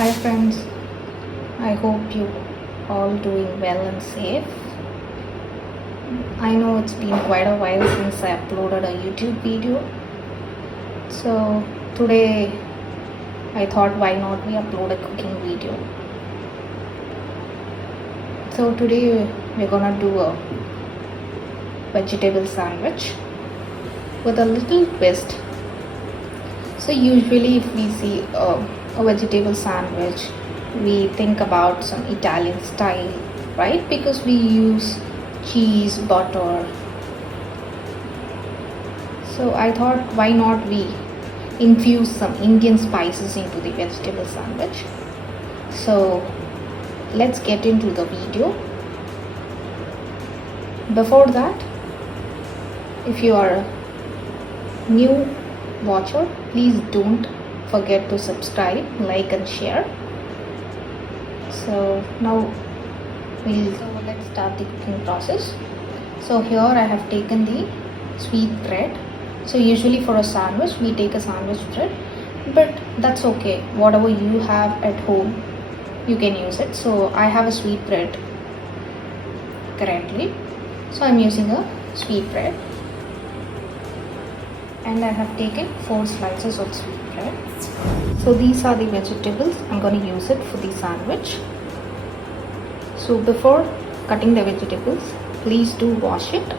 Hi friends, I hope you all doing well and safe. I know it's been quite a while since I uploaded a YouTube video. So today I thought why not we upload a cooking video. So today we're gonna do a vegetable sandwich with a little twist. So usually if we see a vegetable sandwich, we think about some Italian style, right? Because we use cheese, butter. So I thought why not we infuse some Indian spices into the vegetable sandwich. So let's get into the video. Before that, if you are a new watcher, please don't forget to subscribe, like and share. So now let's start the cooking process. So here I have taken the sweet bread. So usually for a sandwich we take a sandwich bread, but that's okay, whatever you have at home you can use it. So I have a sweet bread currently, so I'm using a sweet bread, and I have taken 4 slices of sweet bread. So these are the vegetables I'm going to use it for the sandwich. So before cutting the vegetables, please do wash it.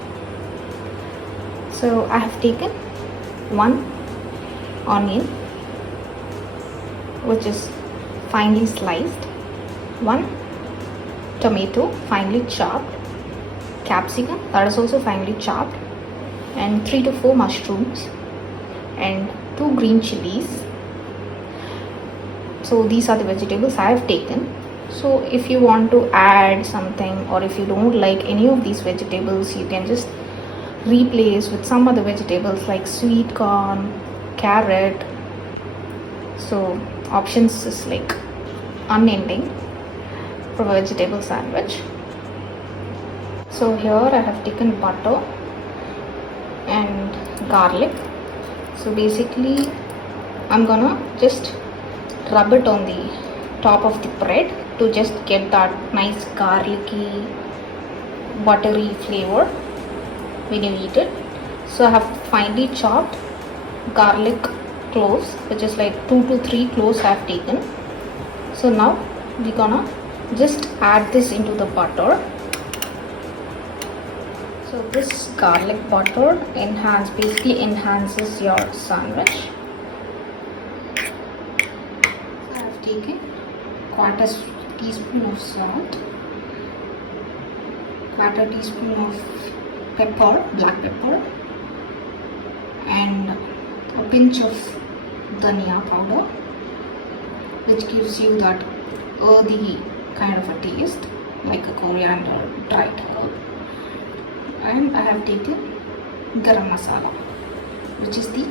So I have taken 1 onion which is finely sliced, 1 tomato finely chopped, capsicum that is also finely chopped, and 3 to 4 mushrooms and 2 green chilies. So these are the vegetables I have taken. So if you want to add something, or if you don't like any of these vegetables, you can just replace with some other vegetables like sweet corn, carrot. So options is like unending for a vegetable sandwich. So here I have taken butter and garlic. So basically I'm gonna just rub it on the top of the bread to just get that nice garlicky buttery flavor when you eat it. So I have finely chopped garlic cloves, which is like 2 to 3 cloves I have taken. So now we're gonna just add this into the butter. So this garlic butter basically enhances your sandwich. So I have taken quarter teaspoon of salt, quarter teaspoon of pepper, black pepper, and a pinch of dhania powder, which gives you that earthy kind of a taste like a coriander dried herb. And I have taken garam masala, which is the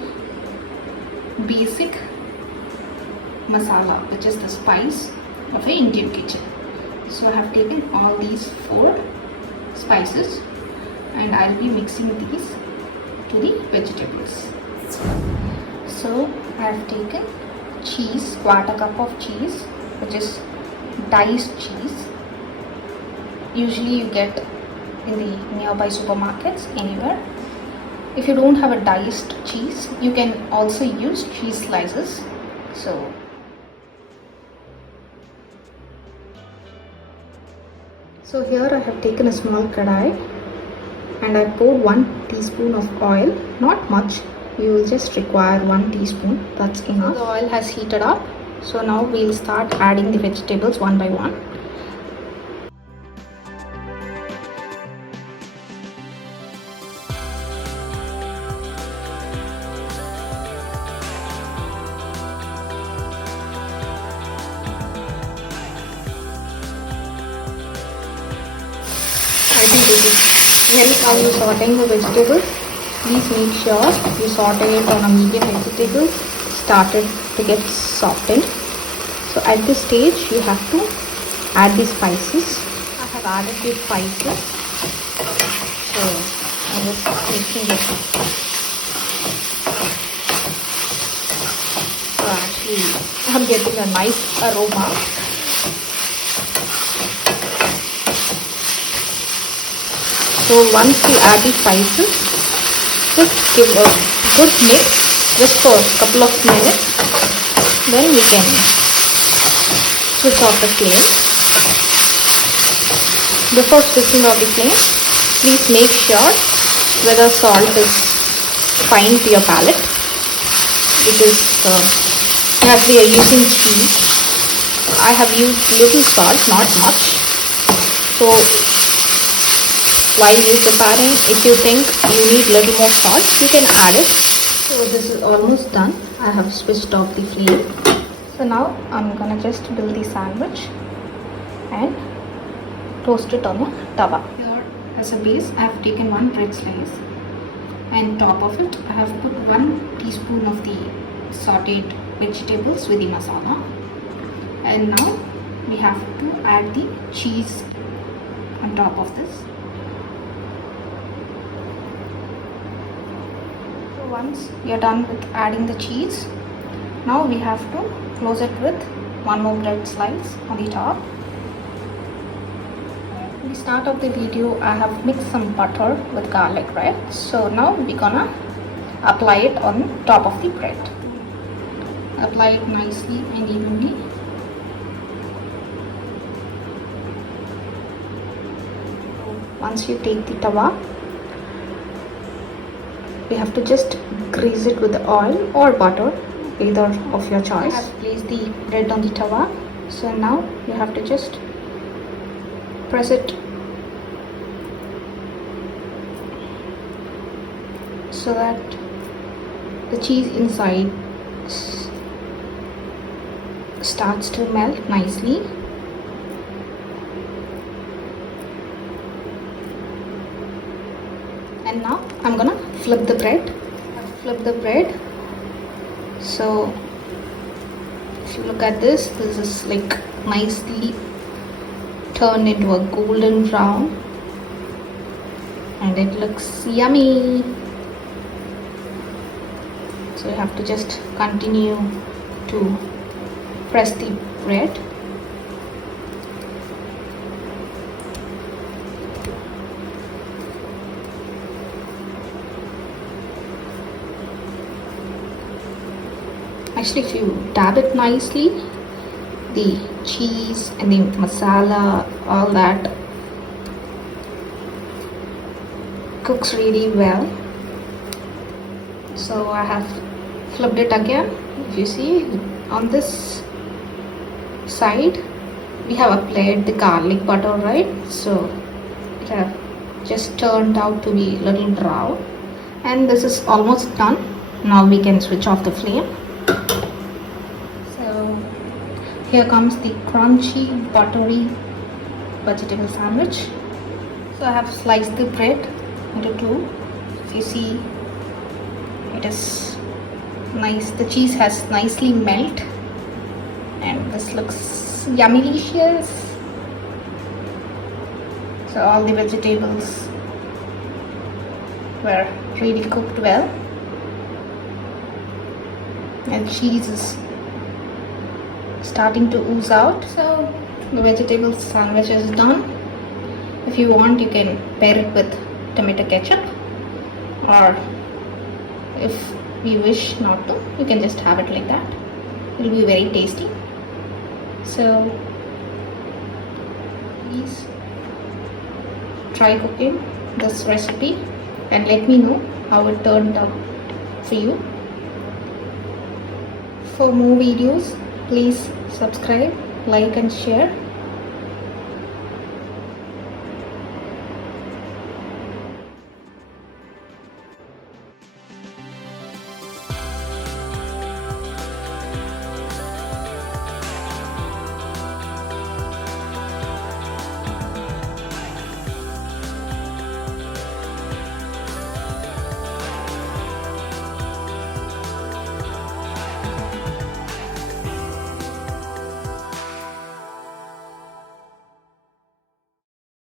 basic masala, which is the spice of an Indian kitchen. So I have taken all these 4 spices and I'll be mixing these to the vegetables. So I have taken cheese, quarter cup of cheese, which is diced cheese. Usually you get in the nearby supermarkets anywhere. If you don't have a diced cheese, you can also use cheese slices. So here I have taken a small kadai and I poured 1 teaspoon of oil, not much, you will just require 1 teaspoon, that's enough. The oil has heated up, so now we'll start adding the vegetables one by one. I think this is very how you sauteing the vegetables. Please make sure you saute it on a medium vegetable started to get softened. So at this stage you have to add the spices. I have added the spices. So I'm just mixing it. So actually I'm getting a nice aroma. So once you add the spices, just give a good mix just for a couple of minutes. Then we can switch off the flame. Before switching off the flame, please make sure whether salt is fine to your palate, because as we are using cheese, I have used little salt, not much. So while you're preparing, if you think you need little more salt, you can add it. So this is almost done. I have switched off the flame. So now I'm gonna just build the sandwich and toast it on a tawa. Here as a base, I have taken one bread slice, and top of it I have put 1 teaspoon of the sauteed vegetables with the masala. And now we have to add the cheese on top of this. So once you're done with adding the cheese, now we have to close it with 1 more bread slice on the top. At the start of the video, I have mixed some butter with garlic, right? So now we're gonna apply it on top of the bread. Apply it nicely and evenly. Once you take the tawa, we have to just grease it with oil or butter, either of your choice. I have placed the bread on the tawa, so now you have to just press it so that the cheese inside starts to melt nicely. And now I'm gonna flip the bread. So if you look at this is like nicely turned into a golden brown, and it looks yummy. So you have to just continue to press the bread. Actually, if you dab it nicely, the cheese and the masala, all that cooks really well. So I have flipped it again. If you see on this side, we have applied the garlic butter, right? So it have just turned out to be a little brown, and this is almost done. Now we can switch off the flame. So here comes the crunchy buttery vegetable sandwich. So I have sliced the bread into 2. If you see, it is nice. The cheese has nicely melted, and this looks yummy-licious. So all the vegetables were really cooked well, and cheese is starting to ooze out. So the vegetable sandwich is done. If you want, you can pair it with tomato ketchup, or if you wish not to, you can just have it like that. It will be very tasty. So please try cooking this recipe and let me know how it turned out for you. For more videos, please subscribe, like and share.